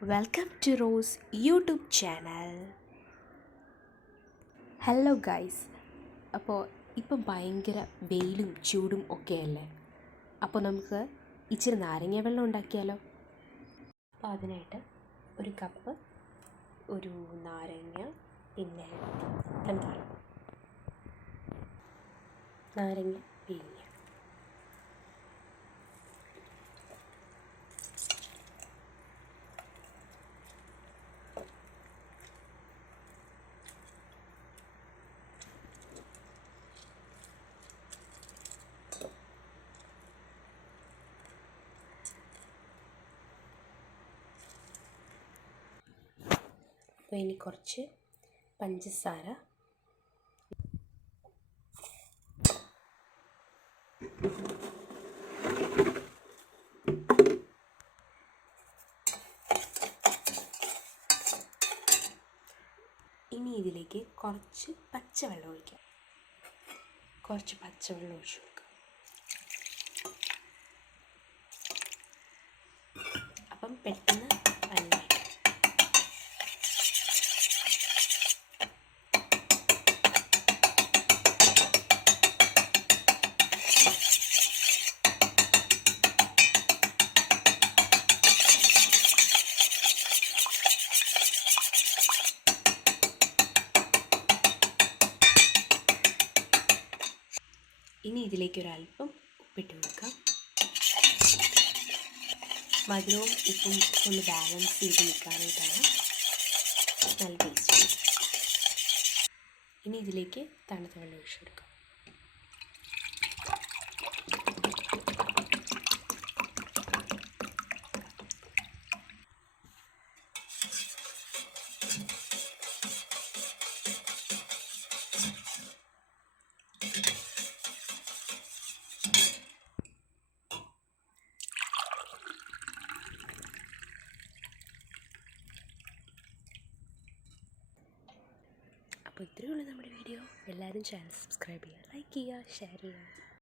Welcome to Rose YouTube channel. Hello guys. അപ്പോൾ ഇപ്പം ഭയങ്കര വെയിലും ചൂടും ഒക്കെയല്ലേ. അപ്പോൾ നമുക്ക് ഇച്ചിരി നാരങ്ങ വെള്ളം ഉണ്ടാക്കിയാലോ. അപ്പോൾ അതിനായിട്ട് ഒരു കപ്പ് ഒരു നാരങ്ങ, പിന്നെ നാരങ്ങ പിഴിഞ്ഞ്, അപ്പോൾ ഇനി കുറച്ച് പഞ്ചസാര, ഇനി ഇതിലേക്ക് കുറച്ച് പച്ചവെള്ളം ഒഴിക്കാം. ഒഴിച്ചു കൊടുക്കാം. അപ്പം പെട്ടെന്ന് വഴി. ഇനി ഇതിലേക്ക് ഒരല്പം ഉപ്പിട്ട് കൊടുക്കാം. മധുരവും ഉപ്പും ഒന്ന് ബാലൻസ് ചെയ്ത് നിൽക്കാനായിട്ടാണ്. നല്ല ടേസ്റ്റ്. ഇനി ഇതിലേക്ക് തണുത്ത വെള്ളം ഒഴിച്ചു കൊടുക്കാം. അപ്പോൾ ഇത്രയേ ഉള്ളൂ നമ്മുടെ വീഡിയോ. എല്ലാവരും ചാനൽ സബ്സ്ക്രൈബ് ചെയ്യുക, ലൈക്ക് ചെയ്യുക, ഷെയർ ചെയ്യുക.